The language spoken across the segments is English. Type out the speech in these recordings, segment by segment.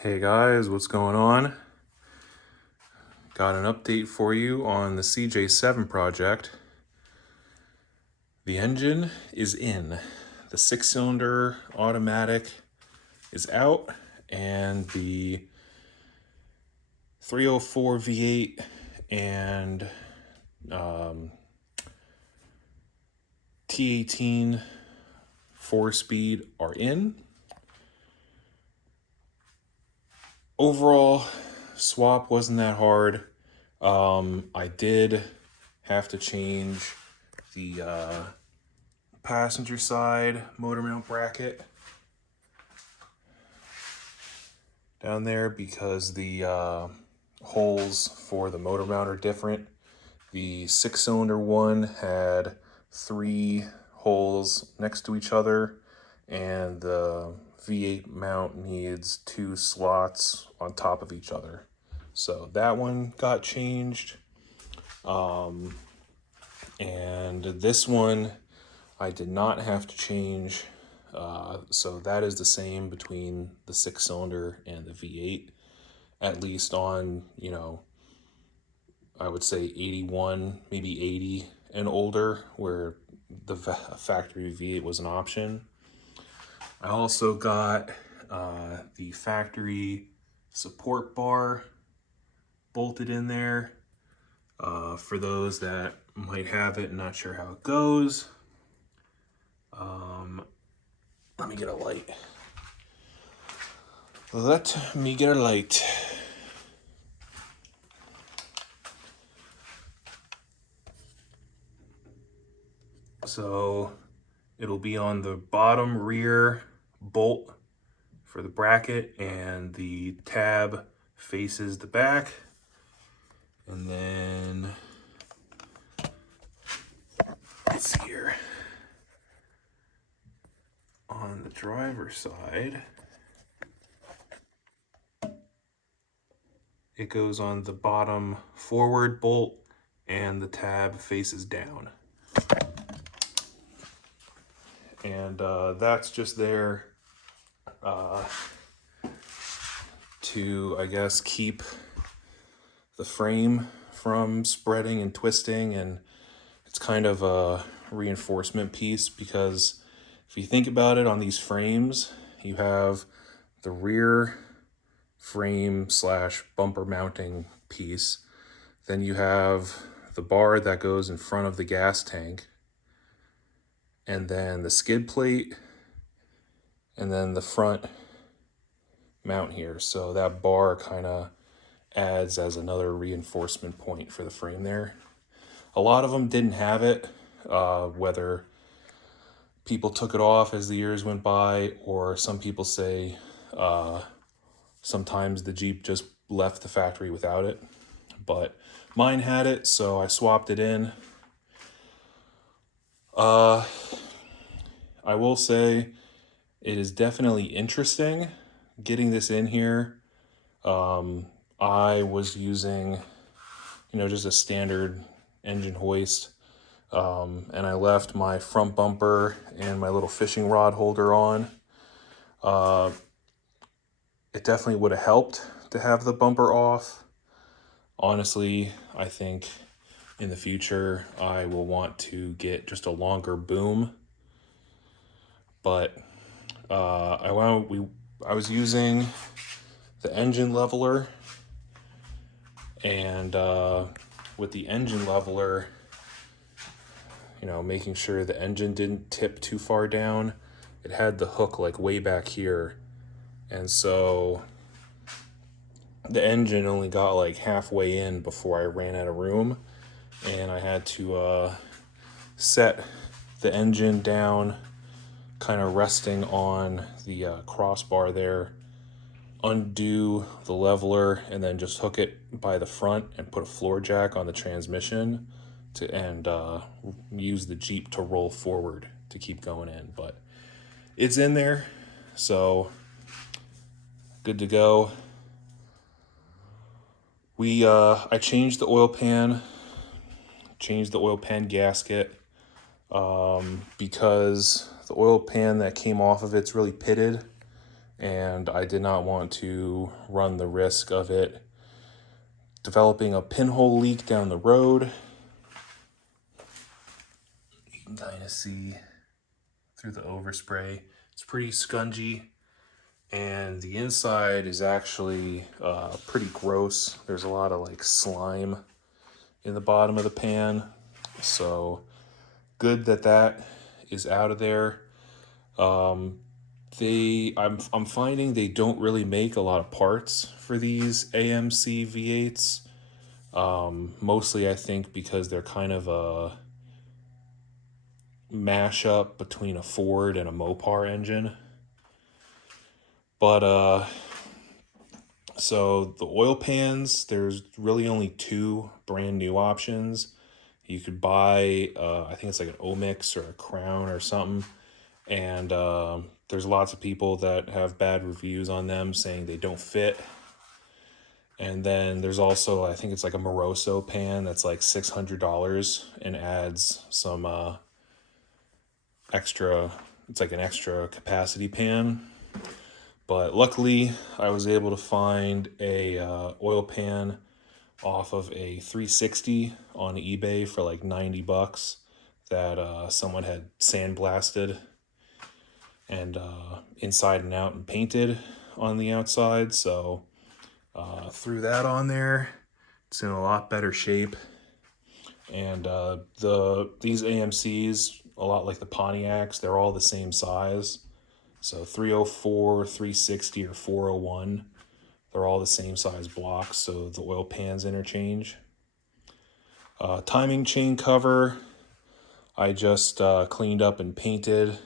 Hey guys, what's going on? Got an update for you on the CJ7 project. The engine is in. The 6-cylinder automatic is out, and the 304 V8 and T18 4-speed are in. Overall, swap wasn't that hard. I did have to change the passenger side motor mount bracket down there because the holes for the motor mount are different. The 6-cylinder one had 3 holes next to each other, and the V8 mount needs 2 slots on top of each other. So that one got changed. And this one I did not have to change. So that is the same between the 6-cylinder and the V8, at least on, I would say 81, maybe 80 and older, where the factory V8 was an option. I also got the factory support bar bolted in there for those that might have it and not sure how it goes. Let me get a light. Let me get a light. So it'll be on the bottom rear bolt for the bracket, and the tab faces the back. And then, let's see here. On the driver's side, it goes on the bottom forward bolt, and the tab faces down. And that's just there to, I guess, keep the frame from spreading and twisting, and it's kind of a reinforcement piece because if you think about it, on these frames, you have the rear frame / bumper mounting piece. Then you have the bar that goes in front of the gas tank, and then the skid plate, and then the front mount here. So that bar kind of adds as another reinforcement point for the frame there. A lot of them didn't have it, whether people took it off as the years went by, or some people say sometimes the Jeep just left the factory without it. But mine had it, so I swapped it in. I will say it is definitely interesting getting this in here. I was using, just a standard engine hoist. And I left my front bumper and my little fishing rod holder on. It definitely would have helped to have the bumper off. Honestly, I think in the future I will want to get just a longer boom. But I was using the engine leveler, and with the engine leveler, making sure the engine didn't tip too far down, it had the hook like way back here. And so the engine only got like halfway in before I ran out of room, and I had to set the engine down, kind of resting on the crossbar there, undo the leveler, and then just hook it by the front and put a floor jack on the transmission and use the Jeep to roll forward to keep going in. But it's in there, so good to go. I changed the oil pan gasket because the oil pan that came off of it's really pitted, and I did not want to run the risk of it developing a pinhole leak down the road. You can kind of see through the overspray. It's pretty scungy, and the inside is actually pretty gross. There's a lot of like slime in the bottom of the pan, so good that that is out of there. I'm finding they don't really make a lot of parts for these AMC V8s. Mostly I think because they're kind of a mashup between a Ford and a Mopar engine. But so the oil pans, there's really only two brand new options. You could buy, I think it's like an Omix or a Crown or something. And there's lots of people that have bad reviews on them saying they don't fit. And then there's also, I think it's like a Moroso pan that's like $600 and adds some extra, it's like an extra capacity pan. But luckily, I was able to find a oil pan off of a 360 on eBay for like $90 that someone had sandblasted and inside and out and painted on the outside. So threw that on there. It's in a lot better shape. And these AMCs, a lot like the Pontiacs, they're all the same size. So 304, 360, or 401, they're all the same size blocks, so the oil pans interchange. Timing chain cover, I just cleaned up and painted,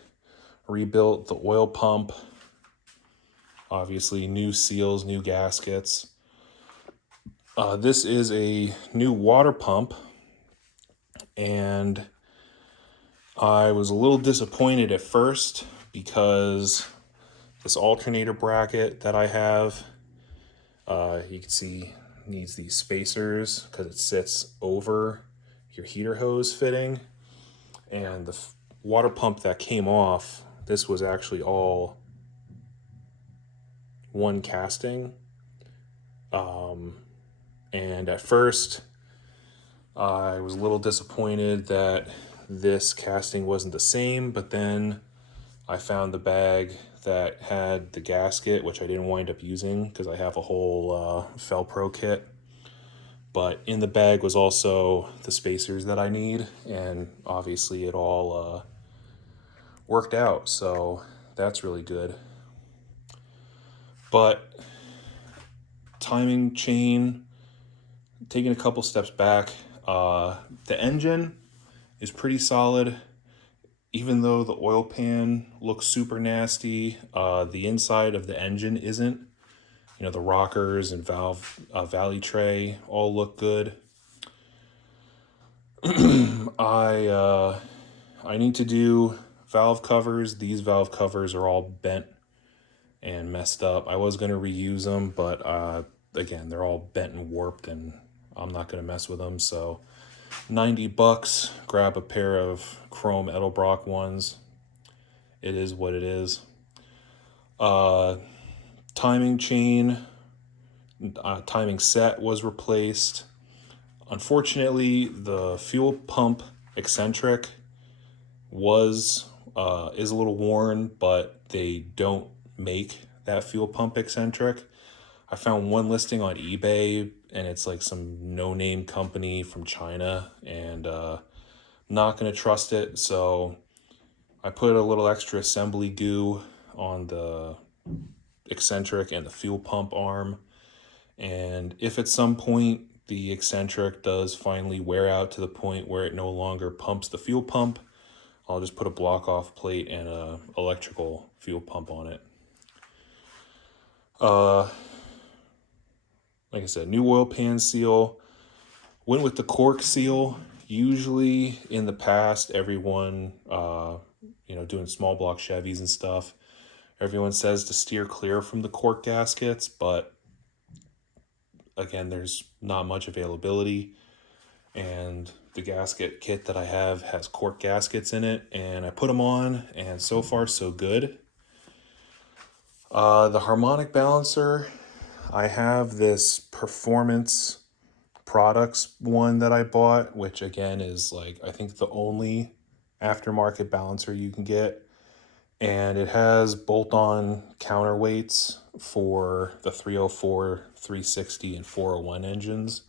rebuilt the oil pump, obviously new seals, new gaskets. This is a new water pump, and I was a little disappointed at first because this alternator bracket that I have, you can see needs these spacers because it sits over your heater hose fitting. And the water pump that came off, this was actually all one casting. And at first, I was a little disappointed that this casting wasn't the same, but then I found the bag that had the gasket, which I didn't wind up using because I have a whole Felpro kit. But in the bag was also the spacers that I need, and obviously it all worked out, so that's really good. But timing chain, taking a couple steps back, the engine is pretty solid. Even though the oil pan looks super nasty, the inside of the engine isn't. You know, the rockers and valley tray all look good. I need to do valve covers. These valve covers are all bent and messed up. I was going to reuse them, but again, they're all bent and warped, and I'm not going to mess with them. So $90, grab a pair of chrome Edelbrock ones. It is what it is. Timing chain, timing set was replaced. Unfortunately, the fuel pump eccentric is a little worn, but they don't make that fuel pump eccentric. I found one listing on eBay, and it's like some no-name company from China, and not gonna trust it. So I put a little extra assembly goo on the eccentric and the fuel pump arm, and if at some point the eccentric does finally wear out to the point where it no longer pumps the fuel pump, I'll just put a block off plate and a electrical fuel pump on it. Like I said, new oil pan seal. Went with the cork seal. Usually in the past, everyone, doing small block Chevys and stuff, everyone says to steer clear from the cork gaskets, but again, there's not much availability. And the gasket kit that I have has cork gaskets in it, and I put them on, and so far so good. The harmonic balancer, I have this performance products one that I bought, which again is like, I think the only aftermarket balancer you can get. And it has bolt-on counterweights for the 304, 360, and 401 engines.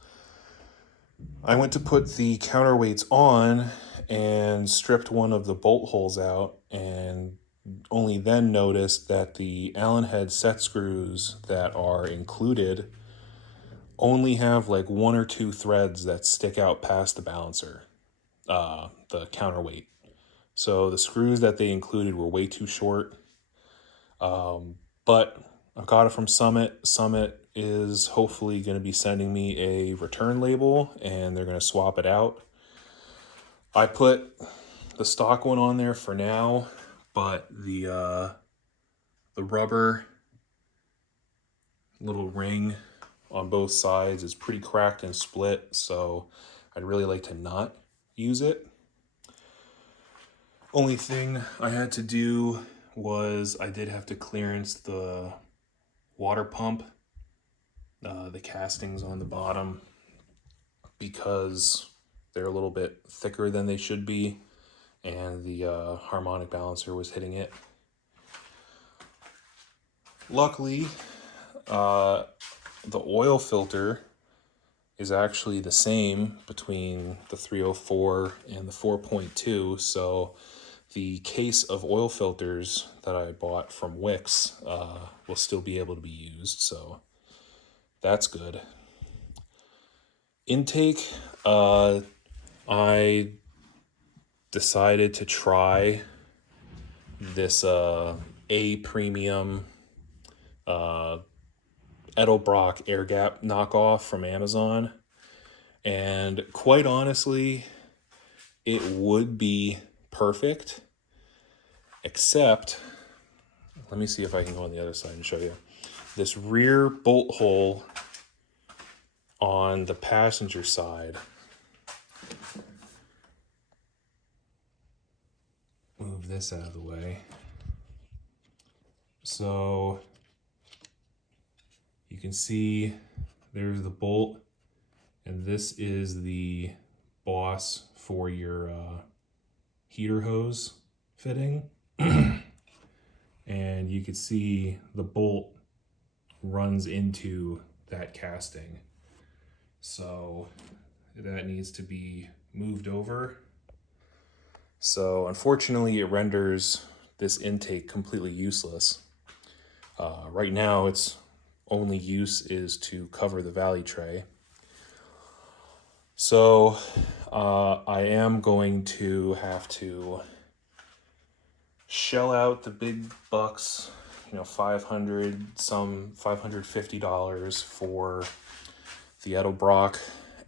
I went to put the counterweights on and stripped one of the bolt holes out, and only then noticed that the Allen head set screws that are included only have like one or two threads that stick out past the balancer, the counterweight. So the screws that they included were way too short. But I got it from Summit. Summit is hopefully going to be sending me a return label, and they're going to swap it out. I put the stock one on there for now, but the rubber little ring on both sides is pretty cracked and split, so I'd really like to not use it. Only thing I had to do was I did have to clearance the water pump, the castings on the bottom, because they're a little bit thicker than they should be, and the harmonic balancer was hitting it. Luckily, the oil filter is actually the same between the 304 and the 4.2, so the case of oil filters that I bought from Wix will still be able to be used, so that's good. Intake, I decided to try this A premium Edelbrock air gap knockoff from Amazon, and quite honestly, it would be perfect, except, let me see if I can go on the other side and show you. This rear bolt hole on the passenger side, move this out of the way. So you can see there's the bolt, and this is the boss for your heater hose fitting. And you can see the bolt runs into that casting. So that needs to be moved over. So unfortunately, it renders this intake completely useless. Right now, its only use is to cover the valley tray. So I am going to have to shell out the big bucks, $550 for the Edelbrock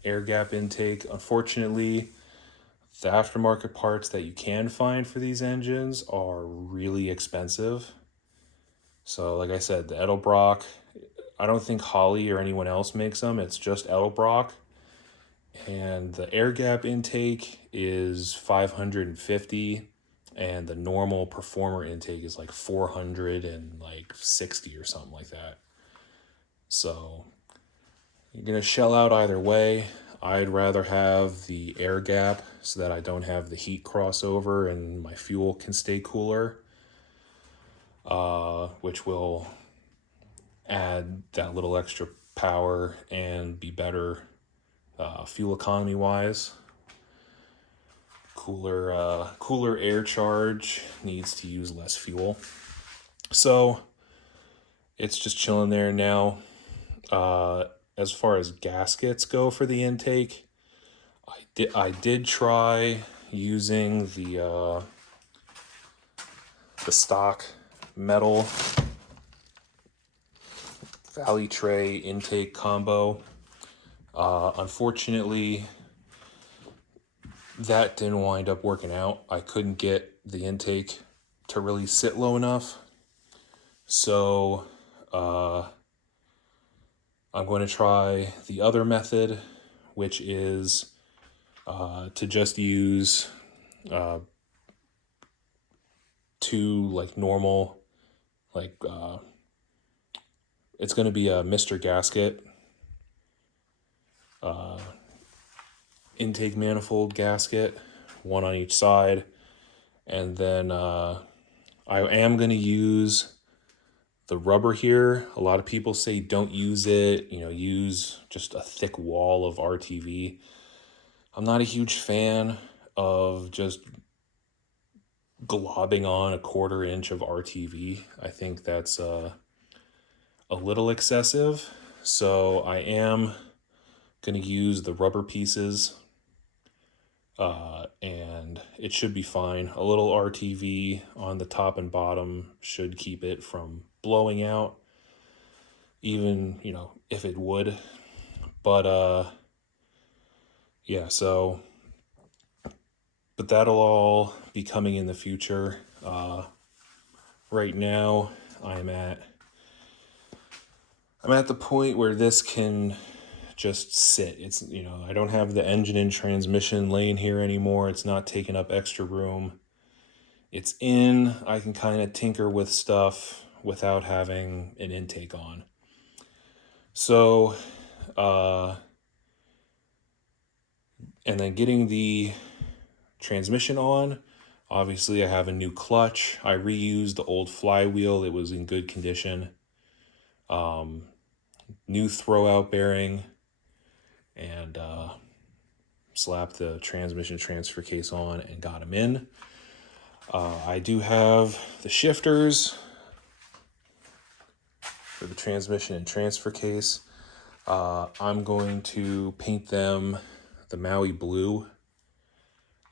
air gap intake. Unfortunately, the aftermarket parts that you can find for these engines are really expensive. So like I said, the Edelbrock, I don't think Holley or anyone else makes them. It's just Edelbrock. And the air gap intake is $550, and the normal performer intake is like $460 or something like that. So you're gonna shell out either way. I'd rather have the air gap so that I don't have the heat crossover and my fuel can stay cooler, which will add that little extra power and be better fuel economy wise. Cooler air charge needs to use less fuel. So it's just chilling there now. As far as gaskets go for the intake, I did try using the stock metal valley tray intake combo. Unfortunately, that didn't wind up working out. I couldn't get the intake to really sit low enough. So I'm going to try the other method, which is to just use two like normal, like It's going to be a Mr. gasket, intake manifold gasket, one on each side. And then I am going to use the rubber here. A lot of people say don't use it, use just a thick wall of RTV. I'm not a huge fan of just globbing on a 1/4 inch of RTV. I think that's a little excessive. So I am going to use the rubber pieces, and it should be fine. A little RTV on the top and bottom should keep it from blowing out, even, if it would. But yeah, so, but that'll all be coming in the future. Right now I'm at the point where this can just sit. It's, I don't have the engine and transmission laying here anymore. It's not taking up extra room. It's in. I can kind of tinker with stuff without having an intake on. So, and then getting the transmission on, obviously I have a new clutch. I reused the old flywheel. It was in good condition. New throwout bearing, and slapped the transmission transfer case on and got them in. I do have the shifters for the transmission and transfer case. I'm going to paint them the Maui blue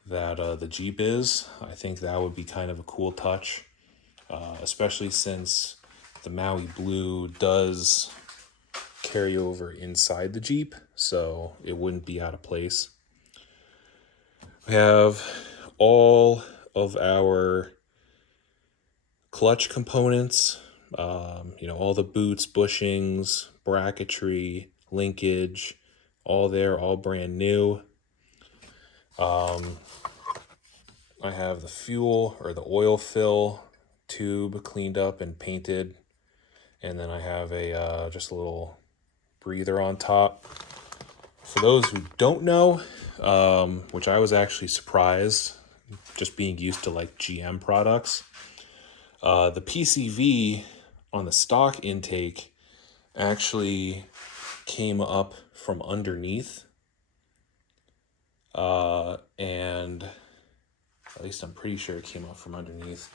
that the Jeep is. I think that would be kind of a cool touch, especially since the Maui blue does carry over inside the Jeep, so it wouldn't be out of place. We have all of our clutch components, all the boots, bushings, bracketry, linkage, all there, all brand new. I have the fuel or the oil fill tube cleaned up and painted, and then I have a just a little breather on top. For those who don't know, which I was actually surprised, just being used to like GM products, the PCV on the stock intake actually came up from underneath, and at least I'm pretty sure it came up from underneath,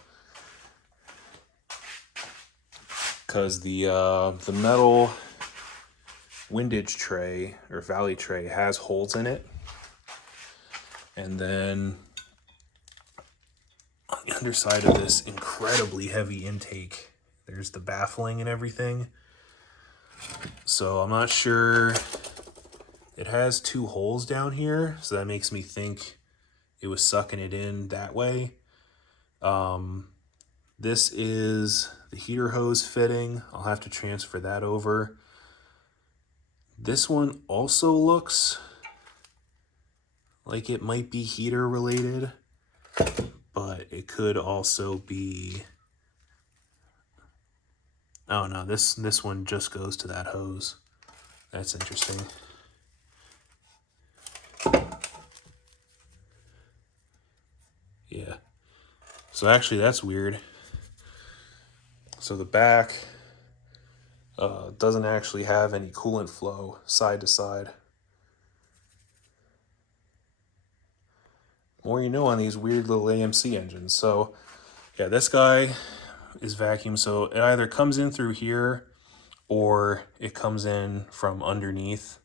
because the metal windage tray or valley tray has holes in it, and then on the underside of this incredibly heavy intake, there's the baffling and everything. So I'm not sure. It has 2 holes down here, so that makes me think it was sucking it in that way. This is the heater hose fitting. I'll have to transfer that over. This one also looks like it might be heater related, but it could also be, oh no, this one just goes to that hose. That's interesting. Yeah. So actually that's weird. So the back doesn't actually have any coolant flow side to side. More you know on these weird little AMC engines. So yeah, this guy is vacuum, so it either comes in through here or it comes in from underneath.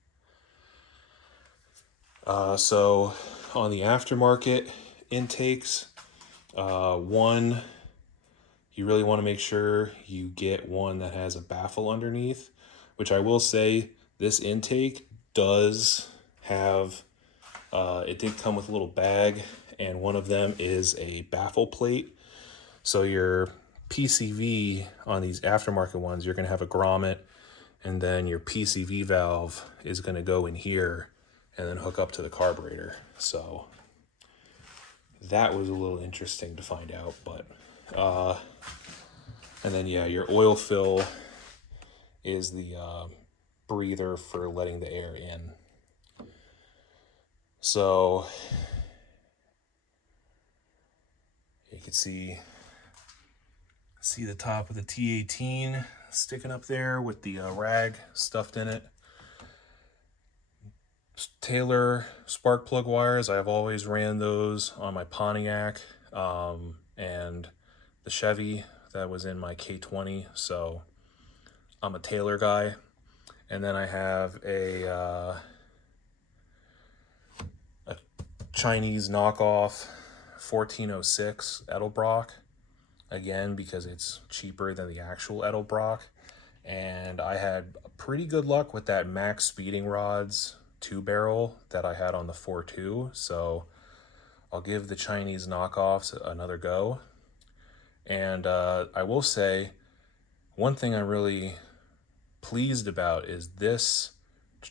So on the aftermarket intakes, one, you really want to make sure you get one that has a baffle underneath, which I will say this intake does have, it did come with a little bag, and one of them is a baffle plate. So your PCV on these aftermarket ones, you're going to have a grommet, and then your PCV valve is going to go in here and then hook up to the carburetor. So that was a little interesting to find out, but and then yeah, your oil fill is the breather for letting the air in. So you can see the top of the T18 sticking up there with the rag stuffed in it. Taylor spark plug wires, I've always ran those on my Pontiac and the Chevy that was in my K20, so I'm a Taylor guy. And then I have a Chinese knockoff 1406 Edelbrock, again because it's cheaper than the actual Edelbrock. And I had pretty good luck with that Max Speeding Rods 2-barrel that I had on the 4.2, so I'll give the Chinese knockoffs another go. And I will say, one thing I'm really pleased about is this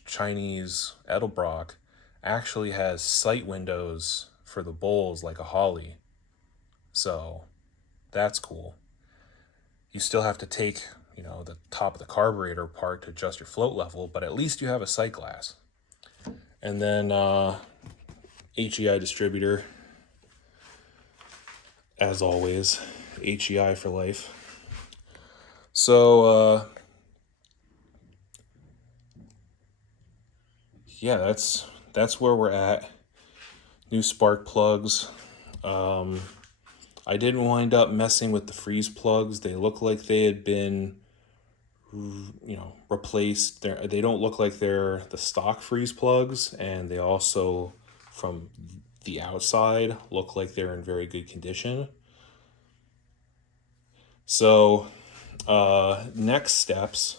Chinese Edelbrock actually has sight windows for the bowls like a Holly. So that's cool. You still have to take, the top of the carburetor apart to adjust your float level, but at least you have a sight glass. And then HEI distributor, as always, HEI for life. So yeah, that's where we're at. New spark plugs. I didn't wind up messing with the freeze plugs. They look like they had been, replaced. They don't look like they're the stock freeze plugs, and they also, from the outside, look like they're in very good condition. So, next steps,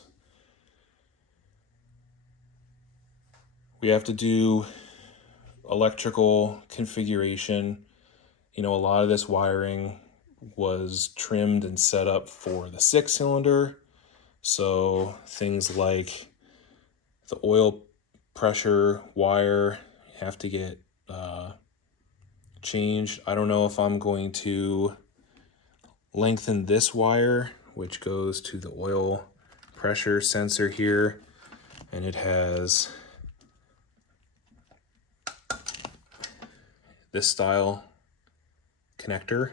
we have to do electrical configuration. A lot of this wiring was trimmed and set up for the 6-cylinder. So things like the oil pressure wire have to get changed. I don't know if I'm going to lengthen this wire, which goes to the oil pressure sensor here, and it has this style connector.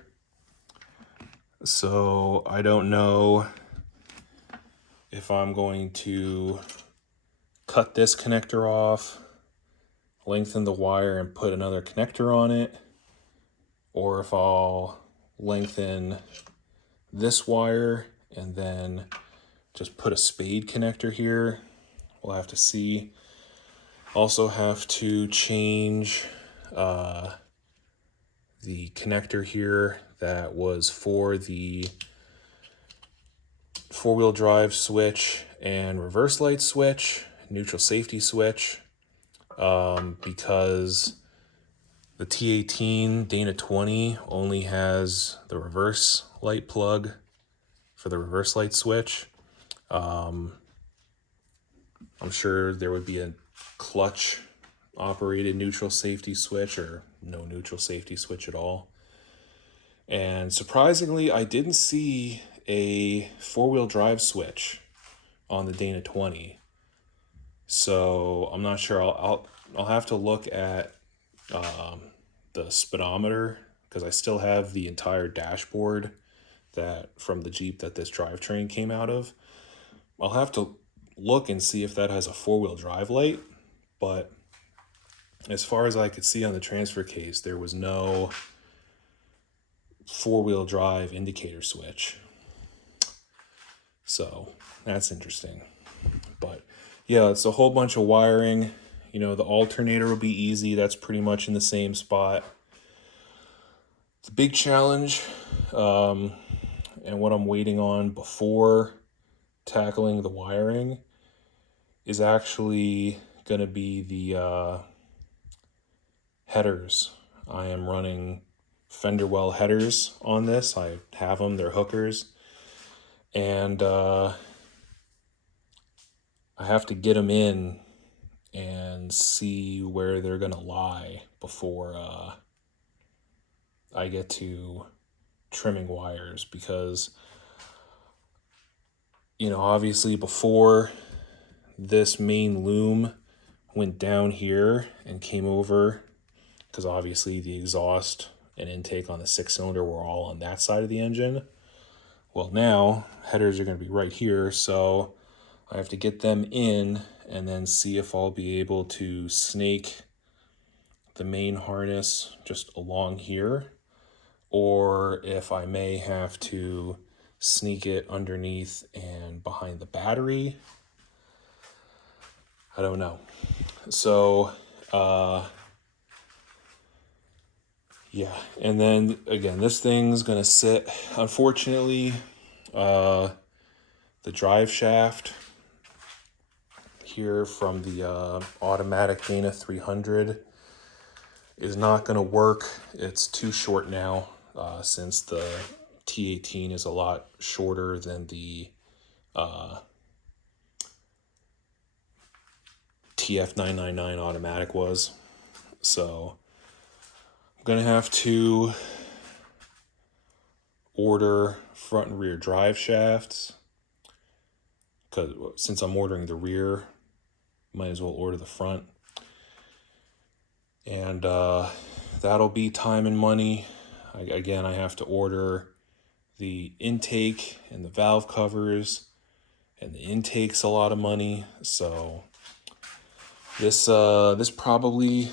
So I don't know if I'm going to cut this connector off, lengthen the wire and put another connector on it, or if I'll lengthen this wire and then just put a spade connector here. We'll have to see. Also have to change the connector here that was for the 4-wheel drive switch and reverse light switch, neutral safety switch, because the T18 Dana 20 only has the reverse light plug for the reverse light switch. I'm sure there would be a clutch operated neutral safety switch or no neutral safety switch at all. And surprisingly, I didn't see a 4-wheel drive switch on the Dana 20. So I'm not sure. I'll have to look at the speedometer, because I still have the entire dashboard that from the Jeep that this drivetrain came out of. I'll have to look and see if that has a 4-wheel drive light, but as far as I could see on the transfer case, there was no 4-wheel drive indicator switch. So that's interesting. But yeah, it's a whole bunch of wiring. The alternator will be easy. That's pretty much in the same spot. The big challenge, and what I'm waiting on before tackling the wiring, is actually going to be the headers. I am running fender well headers on this. I have them, they're hookers. And I have to get them in and see where they're going to lie before I get to trimming wires, because you know, obviously before this main loom went down here and came over, because obviously the exhaust and intake on the 6-cylinder were all on that side of the engine. Well, now headers are going to be right here, so I have to get them in and then see if I'll be able to snake the main harness just along here, or if I may have to sneak it underneath and behind the battery. I don't know. So, yeah. And then again, this thing's gonna sit, unfortunately, the drive shaft here from the automatic Dana 300 is not gonna work. It's too short now, since the T18 is a lot shorter than the TF999 automatic was. So I'm gonna have to order front and rear drive shafts, because since I'm ordering the rear, might as well order the front. And that'll be time and money. Again, I have to order the intake and the valve covers, and the intake's a lot of money. So this probably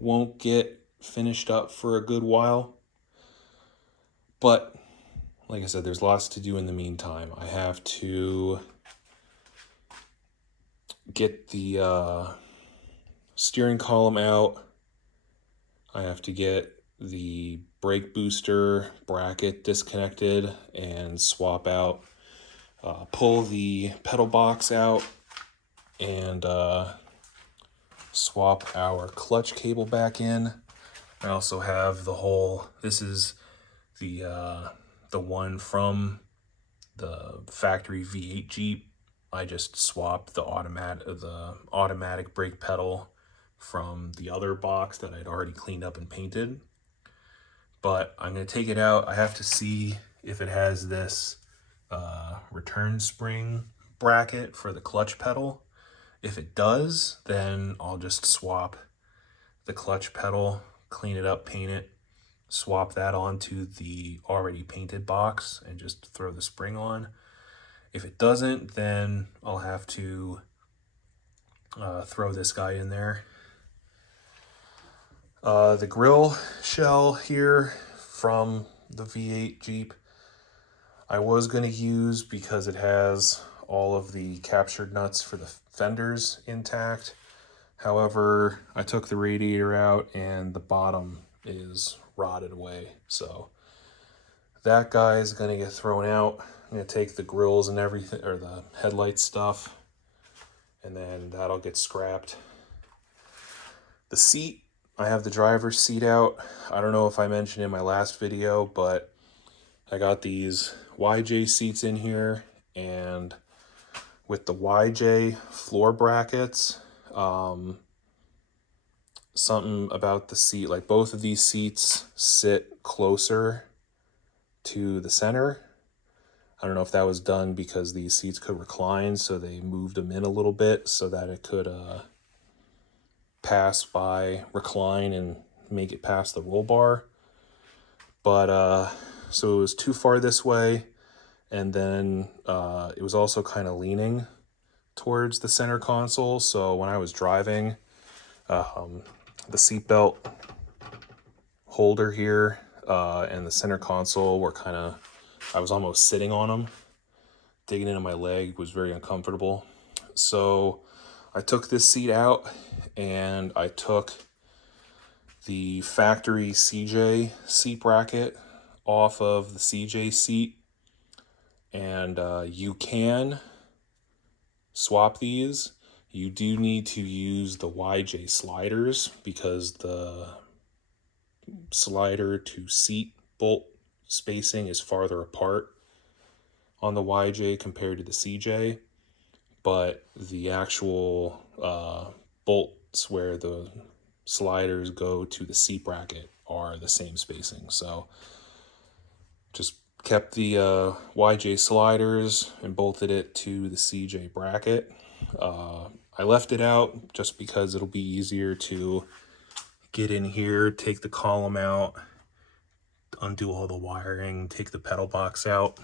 won't get finished up for a good while. But like I said, there's lots to do in the meantime. I have to get the steering column out. I have to get the brake booster bracket disconnected and swap out, pull the pedal box out, and swap our clutch cable back in. I also have the whole, this is the one from the factory V8 Jeep. I just swapped the automatic brake pedal from the other box that I'd already cleaned up and painted. But I'm going to take it out. I have to see if it has this return spring bracket for the clutch pedal. If it does, then I'll just swap the clutch pedal, clean it up, paint it, swap that onto the already painted box, and just throw the spring on. If it doesn't, then I'll have to throw this guy in there. The grill shell here from the V8 Jeep, I was going to use because it has all of the captured nuts for the fenders intact. However, I took the radiator out and the bottom is rotted away. So that guy is going to get thrown out. I'm going to take the grills and everything, or the headlight stuff, and then that'll get scrapped. The seat, I have the driver's seat out. I don't know if I mentioned in my last video, but I got these YJ seats in here, and with the YJ floor brackets, something about the seat, like both of these seats sit closer to the center. I don't know if that was done because these seats could recline, so they moved them in a little bit so that it could pass by, recline, and make it past the roll bar. But so it was too far this way, and then it was also kind of leaning towards the center console. So when I was driving, the seatbelt holder here and the center console were kind of, I was almost sitting on them. Digging into my leg was very uncomfortable. So I took this seat out, and I took the factory CJ seat bracket off of the CJ seat. And you can swap these. You do need to use the YJ sliders because the slider to seat bolt spacing is farther apart on the YJ compared to the CJ, but the actual bolts where the sliders go to the seat bracket are the same spacing. So just kept the YJ sliders and bolted it to the CJ bracket. I left it out just because it'll be easier to get in here, take the column out, undo all the wiring, take the pedal box out.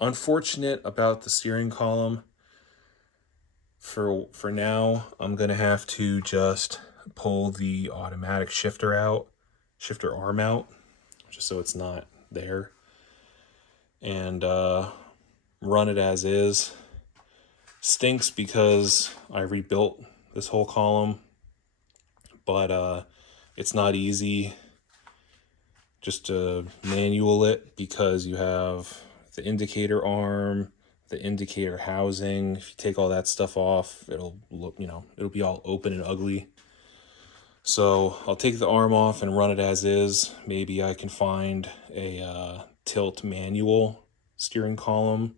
Unfortunate about the steering column. For now, I'm gonna have to just pull the automatic shifter arm out, just so it's not there, and run it as is. Stinks because I rebuilt this whole column, but it's not easy just to manual it because you have the indicator arm, the indicator housing. If you take all that stuff off, it'll look, it'll be all open and ugly. So I'll take the arm off and run it as is. Maybe I can find a tilt manual steering column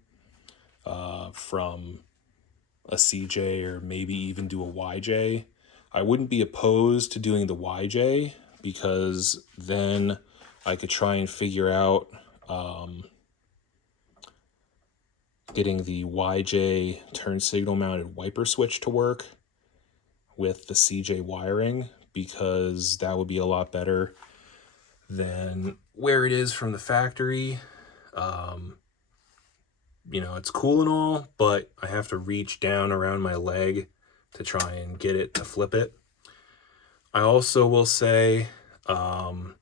from a CJ, or maybe even do a YJ. I wouldn't be opposed to doing the YJ because then I could try and figure out getting the YJ turn signal mounted wiper switch to work with the CJ wiring, because that would be a lot better than where it is from the factory. It's cool and all, but I have to reach down around my leg to try and get it to flip it. I also will say, in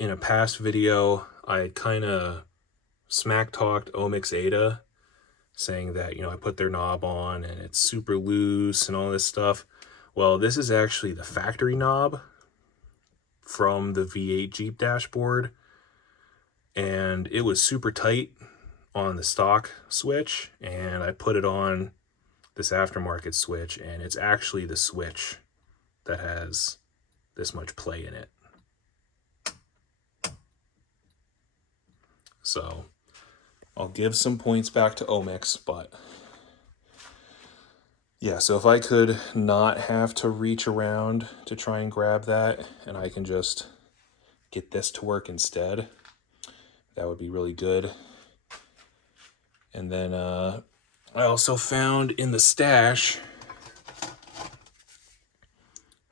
a past video, I kind of smack talked Omg Ada, saying that, I put their knob on and it's super loose and all this stuff. Well, this is actually the factory knob from the V8 Jeep dashboard, and it was super tight on the stock switch, and I put it on this aftermarket switch, and it's actually the switch that has this much play in it. So I'll give some points back to Omg, but yeah, so if I could not have to reach around to try and grab that, and I can just get this to work instead, that would be really good. And then I also found in the stash,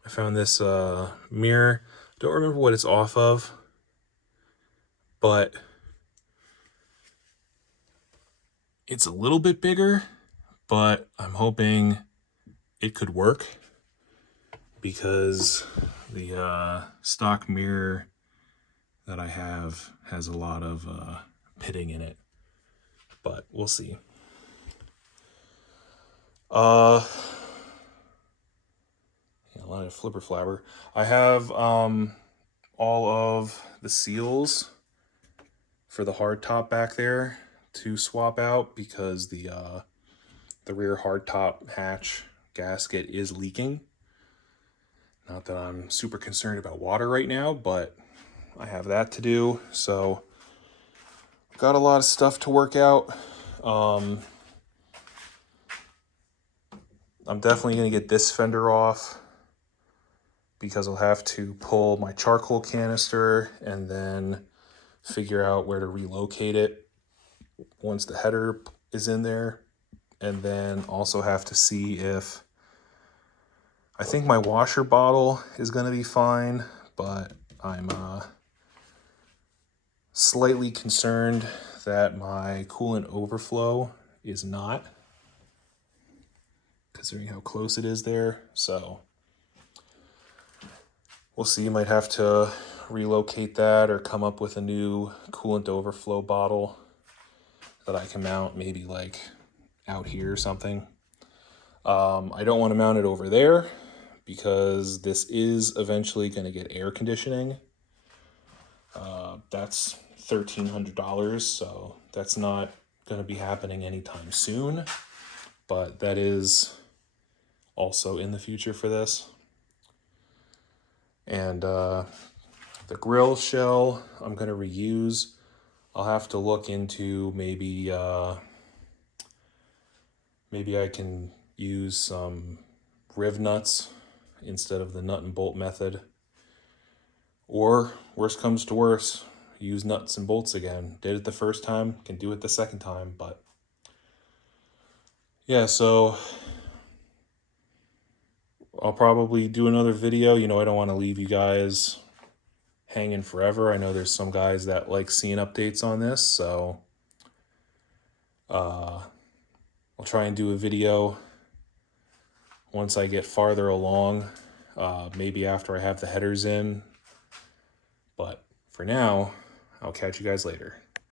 I found this mirror. Don't remember what it's off of, but it's a little bit bigger, but I'm hoping it could work because the stock mirror that I have has a lot of pitting in it, but we'll see. A lot of flipper flabber. I have all of the seals for the hardtop back there to swap out because the rear hardtop hatch gasket is leaking. Not that I'm super concerned about water right now, but I have that to do. So got a lot of stuff to work out. I'm definitely going to get this fender off because I'll have to pull my charcoal canister and then figure out where to relocate it once the header is in there. And then also have to see if, I think my washer bottle is going to be fine, but I'm slightly concerned that my coolant overflow is not, considering how close it is there. So we'll see. You might have to relocate that or come up with a new coolant overflow bottle that I can mount, maybe like out here or something. I don't want to mount it over there because this is eventually going to get air conditioning. That's $1,300, so that's not going to be happening anytime soon, but that is also in the future for this. And the grill shell I'm going to reuse. I'll have to look into maybe I can use some riv nuts instead of the nut and bolt method. Or, worst comes to worst, use nuts and bolts again. Did it the first time, can do it the second time, but yeah, so I'll probably do another video. You know, I don't want to leave you guys hanging forever. I know there's some guys that like seeing updates on this, so I'll try and do a video once I get farther along, maybe after I have the headers in. But for now, I'll catch you guys later.